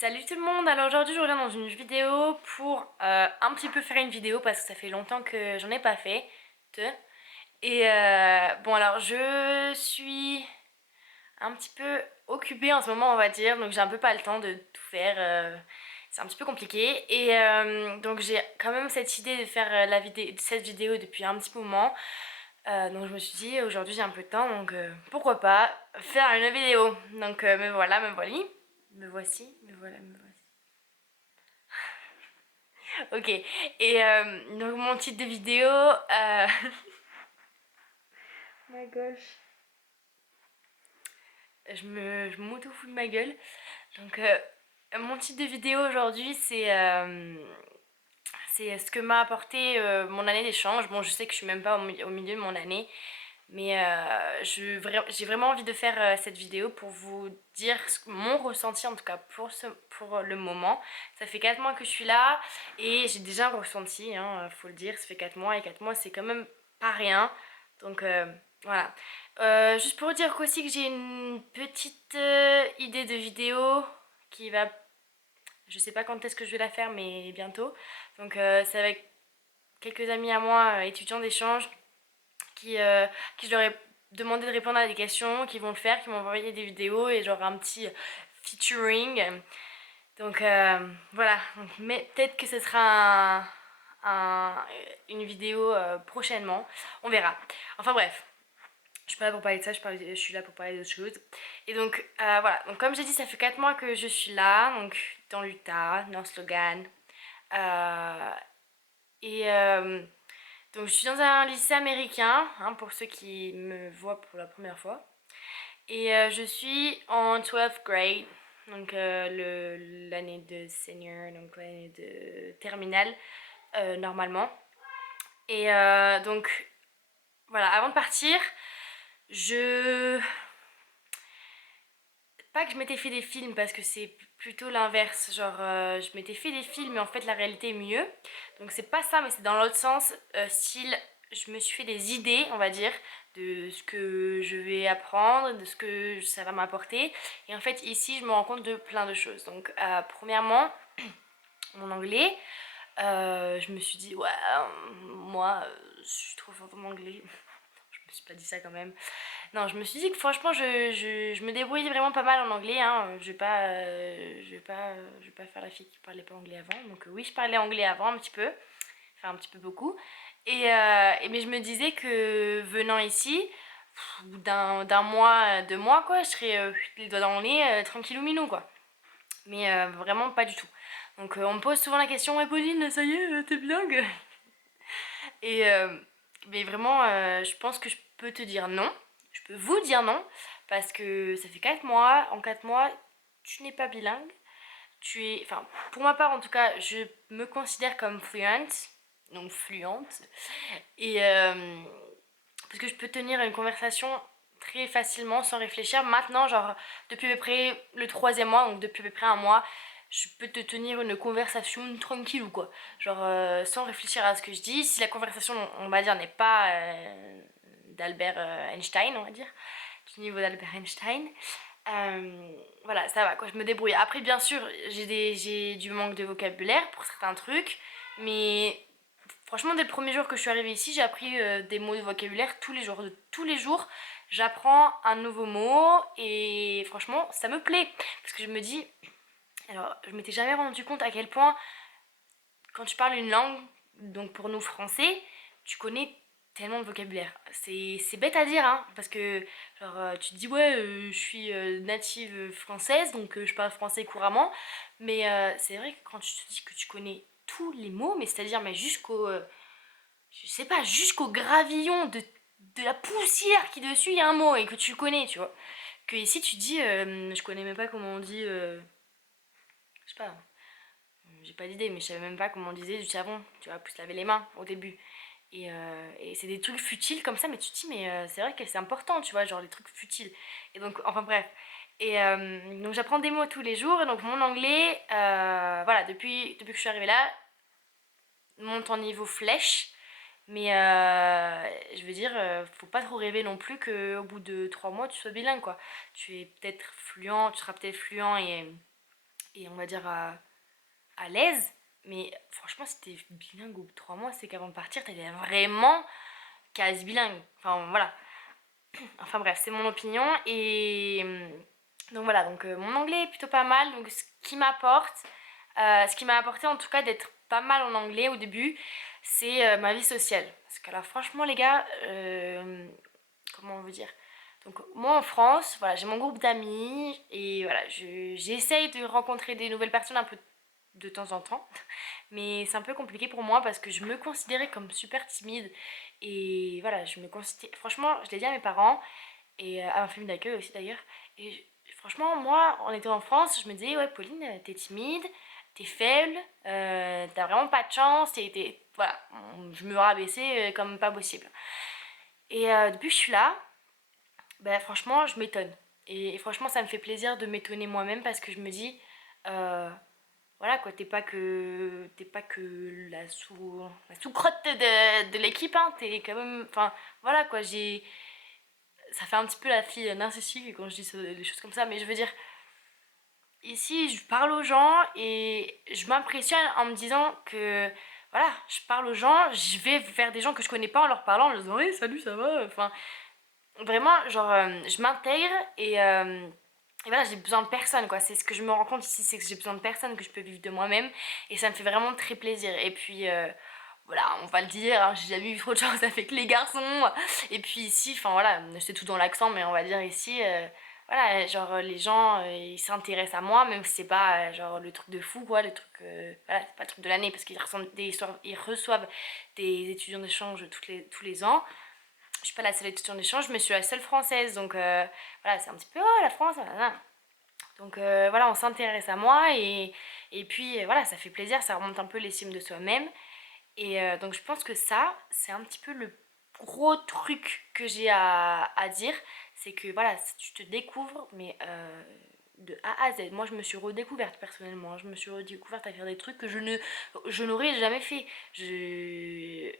Salut tout le monde, alors aujourd'hui je reviens dans une vidéo pour un petit peu faire une vidéo parce que ça fait longtemps que j'en ai pas fait. Et bon alors je suis un petit peu occupée en ce moment on va dire, donc j'ai un peu pas le temps de tout faire, c'est un petit peu compliqué. Et donc j'ai quand même cette idée de faire cette vidéo depuis un petit moment. Donc je me suis dit aujourd'hui j'ai un peu de temps donc pourquoi pas faire une vidéo. Donc me voilà, me voici, me voici, me voilà, me voici. Ok, et donc mon titre de vidéo, ma gauche, je m'auto-fous de ma gueule. Donc mon titre de vidéo aujourd'hui c'est ce que m'a apporté mon année d'échange. Bon, je sais que je suis même pas au milieu de mon année, mais j'ai vraiment envie de faire cette vidéo pour vous dire mon ressenti, en tout cas pour le moment. Ça fait 4 mois que je suis là et j'ai déjà un ressenti, hein, faut le dire, ça fait 4 mois et 4 mois c'est quand même pas rien. Donc voilà. Juste pour dire qu'aussi que j'ai une petite idée de vidéo qui va... Je sais pas quand est-ce que je vais la faire, mais bientôt. Donc c'est avec quelques amis à moi, étudiants d'échange, qui je leur ai demandé de répondre à des questions, qui vont le faire, qui m'ont envoyé des vidéos et genre un petit featuring. Donc voilà, mais peut-être que ce sera une vidéo prochainement, on verra. Enfin bref, je suis pas là pour parler de ça, je suis là pour parler d'autres choses. Et donc voilà, donc comme j'ai dit, ça fait 4 mois que je suis là, donc dans l'Utah, North Logan. Euh, et donc je suis dans un lycée américain, hein, pour ceux qui me voient pour la première fois. Et je suis en 12th grade, donc l'année de senior, donc l'année de terminale, normalement. Et donc voilà, avant de partir, je... Pas que je m'étais fait des films parce que c'est plutôt l'inverse, genre je m'étais fait des films mais en fait la réalité est mieux. Donc c'est pas ça mais c'est dans l'autre sens, style je me suis fait des idées on va dire de ce que je vais apprendre, de ce que ça va m'apporter. Et en fait ici je me rends compte de plein de choses. Donc premièrement mon anglais, je me suis dit ouais moi je suis trop forte en anglais. Je me suis pas dit ça quand même. Non, je me suis dit que franchement, je me débrouille vraiment pas mal en anglais. Hein. Je vais pas faire la fille qui parlait pas anglais avant. Donc oui, je parlais anglais avant un petit peu, enfin un petit peu beaucoup. Mais je me disais que venant ici, au bout d'un mois, 2 mois, quoi, je serais les doigts dans le nez, tranquillou minou, quoi. Mais vraiment pas du tout. Donc on me pose souvent la question, ouais, Pauline, ça y est, t'es bilingue? Et mais vraiment, je pense que je peux te dire non. Je peux vous dire non. Parce que ça fait 4 mois. En 4 mois, tu n'es pas bilingue. Tu es. Enfin, pour ma part en tout cas, je me considère comme fluent. Donc fluente. Et parce que je peux tenir une conversation très facilement sans réfléchir. Maintenant, genre, depuis à peu près le 3e mois, donc depuis à peu près un mois, je peux te tenir une conversation tranquille ou quoi. Genre, sans réfléchir à ce que je dis. Si la conversation, on va dire, n'est pas d'Albert Einstein, on va dire, du niveau d'Albert Einstein. Voilà, ça va quoi, je me débrouille. Après, bien sûr, j'ai du manque de vocabulaire pour certains trucs, mais franchement, dès le premier jour que je suis arrivée ici, j'ai appris des mots de vocabulaire tous les jours. De tous les jours, j'apprends un nouveau mot et franchement, ça me plaît. Parce que je me dis, alors, je m'étais jamais rendu compte à quel point, quand tu parles une langue, donc pour nous français, tu connais tellement de vocabulaire. C'est bête à dire, hein, parce que genre, tu te dis, ouais, je suis native française, donc je parle français couramment. Mais c'est vrai que quand tu te dis que tu connais tous les mots, mais c'est-à-dire mais jusqu'au je sais pas, jusqu'au gravillon de la poussière qui dessus il y a un mot et que tu connais, tu vois. Que ici tu dis, je connais même pas comment on dit, je sais pas, j'ai pas d'idée, mais je savais même pas comment on disait du savon, tu vois, pour se laver les mains au début. Et c'est des trucs futiles comme ça, mais tu te dis, mais c'est vrai que c'est important, tu vois, genre les trucs futiles. Et donc, enfin bref. Et donc j'apprends des mots tous les jours, et donc mon anglais, voilà, depuis que je suis arrivée là, monte en niveau flèche. Mais je veux dire, faut pas trop rêver non plus qu'au bout de 3 mois tu sois bilingue quoi. Tu es peut-être fluent, tu seras peut-être fluent et on va dire à l'aise. Mais franchement, si t'es bilingue au bout de 3 mois, c'est qu'avant de partir, t'étais vraiment quasi bilingue. Enfin voilà. Enfin bref, c'est mon opinion. Et donc voilà, donc mon anglais est plutôt pas mal. Donc ce qui m'a apporté en tout cas d'être pas mal en anglais au début, c'est ma vie sociale. Parce que là, franchement, les gars, comment on veut dire? Donc moi en France, voilà, j'ai mon groupe d'amis et voilà, j'essaye de rencontrer des nouvelles personnes un peu de temps en temps. Mais c'est un peu compliqué pour moi parce que je me considérais comme super timide. Et voilà, je me considère. Franchement, je l'ai dit à mes parents et à ma famille d'accueil aussi d'ailleurs. Et franchement, moi, en étant en France, je me disais, ouais, Pauline, t'es timide, t'es faible, t'as vraiment pas de chance. Voilà, je me rabaissais comme pas possible. Et depuis que je suis là, bah, franchement, je m'étonne. Et franchement, ça me fait plaisir de m'étonner moi-même parce que je me dis, euh, voilà quoi, t'es pas que la sous-crotte de l'équipe, hein, t'es quand même, enfin, voilà quoi, ça fait un petit peu la fille narcissique quand je dis des choses comme ça, mais je veux dire, ici, je parle aux gens et je m'impressionne en me disant que, voilà, je parle aux gens, je vais vers des gens que je connais pas en leur parlant, en leur disant, hey, salut, ça va, enfin, vraiment, genre, je m'intègre et voilà, j'ai besoin de personne, quoi. C'est ce que je me rends compte ici, c'est que j'ai besoin de personne, que je peux vivre de moi-même. Et ça me fait vraiment très plaisir. Et puis, voilà, on va le dire, hein, j'ai jamais eu trop de chance avec les garçons. Et puis ici, enfin voilà, c'est tout dans l'accent, mais on va dire ici, voilà, genre les gens, ils s'intéressent à moi, même si c'est pas genre le truc de fou, quoi, le truc, voilà, c'est pas le truc de l'année, parce ils reçoivent des étudiants d'échange tous les ans. Je suis pas la seule étudiante d'échange, mais je suis la seule française. Donc voilà, c'est un petit peu, oh la France, nanana. Donc voilà, on s'intéresse à moi et puis voilà, ça fait plaisir, ça remonte un peu l'estime de soi-même. Et donc je pense que ça, c'est un petit peu le gros truc que j'ai à dire. C'est que voilà, tu te découvres, mais de A à Z. Moi, je me suis redécouverte personnellement. Je me suis redécouverte à faire des trucs que je n'aurais jamais fait. Je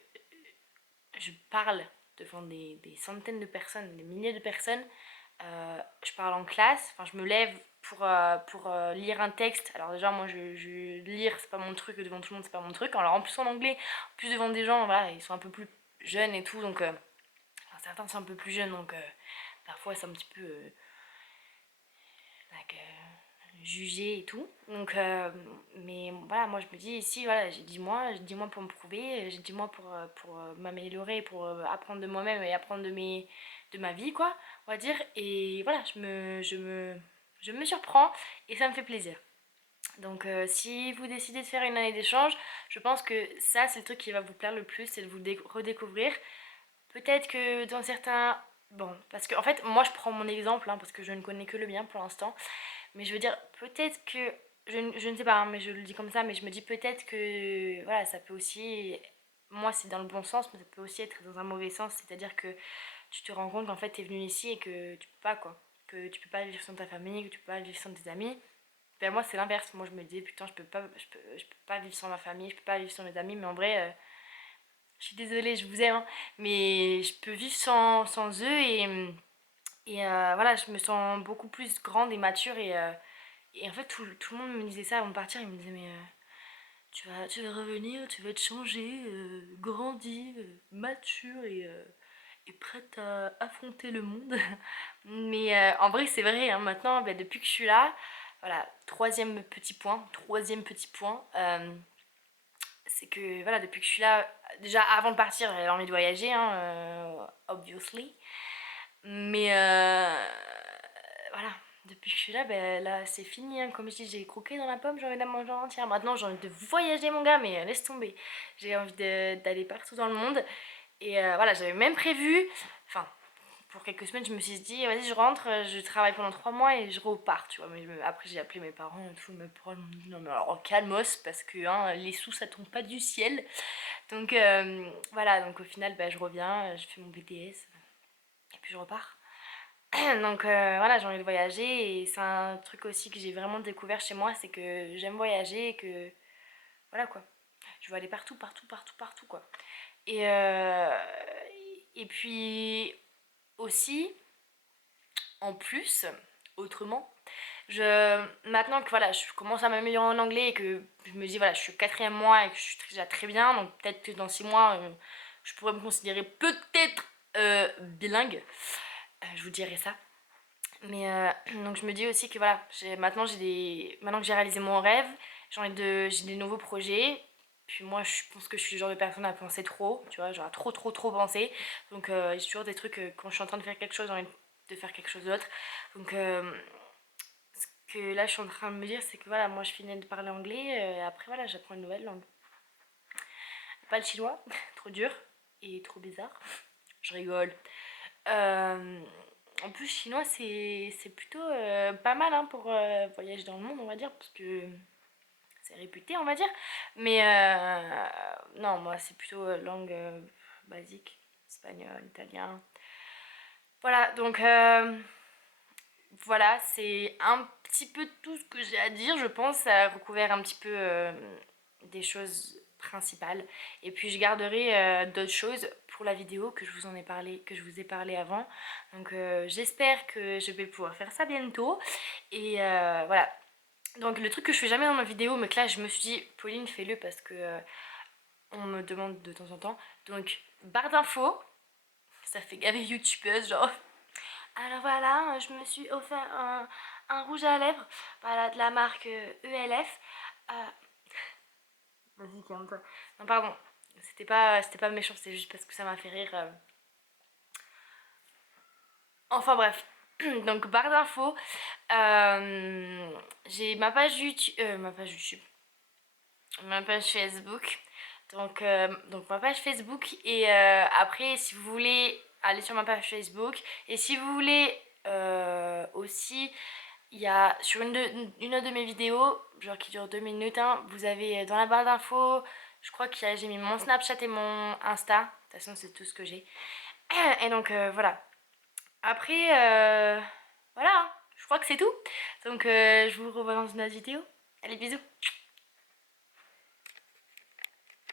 parle devant des centaines de personnes, des milliers de personnes. Je parle en classe, enfin je me lève pour lire un texte. Alors déjà moi lire c'est pas mon truc, devant tout le monde c'est pas mon truc. Alors en plus en anglais, en plus devant des gens, voilà, ils sont un peu plus jeunes et tout, donc enfin, certains sont un peu plus jeunes, donc parfois c'est un petit peu like, jugé et tout. Donc, mais voilà, moi je me dis ici, voilà, j'ai 10 mois pour me prouver, j'ai 10 mois pour m'améliorer, pour apprendre de moi-même et apprendre de ma vie, quoi, on va dire. Et voilà, je me surprends et ça me fait plaisir. Donc, si vous décidez de faire une année d'échange, je pense que ça, c'est le truc qui va vous plaire le plus, c'est de vous redécouvrir. Peut-être que dans certains. Bon, parce que en fait, moi je prends mon exemple, hein, parce que je ne connais que le mien pour l'instant. Mais je veux dire, peut-être que. Je ne sais pas, hein, mais je le dis comme ça, mais je me dis peut-être que. Voilà, ça peut aussi. Moi, c'est dans le bon sens, mais ça peut aussi être dans un mauvais sens. C'est-à-dire que tu te rends compte qu'en fait, t'es venu ici et que tu peux pas, quoi. Que tu peux pas vivre sans ta famille, que tu peux pas vivre sans tes amis. Ben, moi, c'est l'inverse. Moi, je me dis, putain, je peux pas vivre sans ma famille, je peux pas vivre sans mes amis, mais en vrai. Je suis désolée, je vous aime, hein, mais je peux vivre sans eux et voilà, je me sens beaucoup plus grande et mature et en fait tout le monde me disait ça avant de partir, il me disait mais tu vas revenir, tu vas être changée, grandie, mature et prête à affronter le monde. Mais en vrai c'est vrai, hein, maintenant bah, depuis que je suis là, voilà, troisième petit point, c'est que voilà, depuis que je suis là, déjà avant de partir, j'avais envie de voyager, hein, obviously. Mais voilà, depuis que je suis là, ben là c'est fini, hein. Comme je dis, j'ai croqué dans la pomme, j'ai envie de la manger entière. Maintenant j'ai envie de voyager, mon gars, mais laisse tomber. J'ai envie d'aller partout dans le monde. Et voilà, j'avais même prévu, enfin, pour quelques semaines, je me suis dit, vas-y, je rentre, je travaille pendant 3 mois et je repars, tu vois. Mais après, j'ai appelé mes parents et tout. Mes parents m'ont dit, non, mais alors calmos, parce que hein, les sous, ça tombe pas du ciel. Donc voilà, donc au final, bah, je reviens, je fais mon BTS et puis je repars. Donc voilà, j'ai envie de voyager et c'est un truc aussi que j'ai vraiment découvert chez moi, c'est que j'aime voyager et que voilà quoi. Je veux aller partout, partout, partout, partout quoi. Et puis aussi, en plus, autrement, Maintenant que voilà, je commence à m'améliorer en anglais et que je me dis voilà, je suis au 4e mois et que je suis déjà très bien, donc peut-être que dans 6 mois, je pourrais me considérer peut-être bilingue. Je vous dirai ça. Mais donc je me dis aussi que voilà, maintenant que j'ai réalisé mon rêve, j'ai des nouveaux projets. Puis moi, je pense que je suis le genre de personne à penser trop, tu vois, genre à trop penser. Donc j'ai toujours des trucs, quand je suis en train de faire quelque chose, j'ai envie de faire quelque chose d'autre. Donc ce que là, je suis en train de me dire, c'est que voilà, moi, je finis de parler anglais. Après, voilà, j'apprends une nouvelle langue. Pas le chinois, trop dur et trop bizarre. Je rigole. Euh, En plus, chinois, c'est plutôt pas mal hein, pour voyager dans le monde, on va dire, parce que c'est réputé, on va dire. Mais non, moi, c'est plutôt langue basique, espagnol, italien. Voilà, donc voilà, c'est un petit peu tout ce que j'ai à dire, je pense. Ça a recouvert un petit peu des choses principales. Et puis je garderai d'autres choses pour la vidéo que je vous en ai parlé, que je vous ai parlé avant. Donc j'espère que je vais pouvoir faire ça bientôt. Et voilà. Donc le truc que je fais jamais dans ma vidéo, mais que là je me suis dit, Pauline, fais-le parce que on me demande de temps en temps. Donc barre d'infos, ça fait gaver youtubeuse, genre. Alors voilà, je me suis offert un rouge à lèvres, voilà, de la marque ELF. Euh, Vas-y, calme-toi. Non, pardon, c'était pas méchant, c'était juste parce que ça m'a fait rire. Enfin bref, donc barre d'infos. J'ai ma page Facebook. Donc ma page Facebook et après si vous voulez aller sur ma page Facebook et si vous voulez aussi il y a sur une autre de mes vidéos genre qui dure 2 minutes hein, vous avez dans la barre d'infos je crois que j'ai mis mon Snapchat et mon Insta. De toute façon c'est tout ce que j'ai et donc voilà après voilà hein, je crois que c'est tout donc je vous revois dans une autre vidéo. Allez bisous.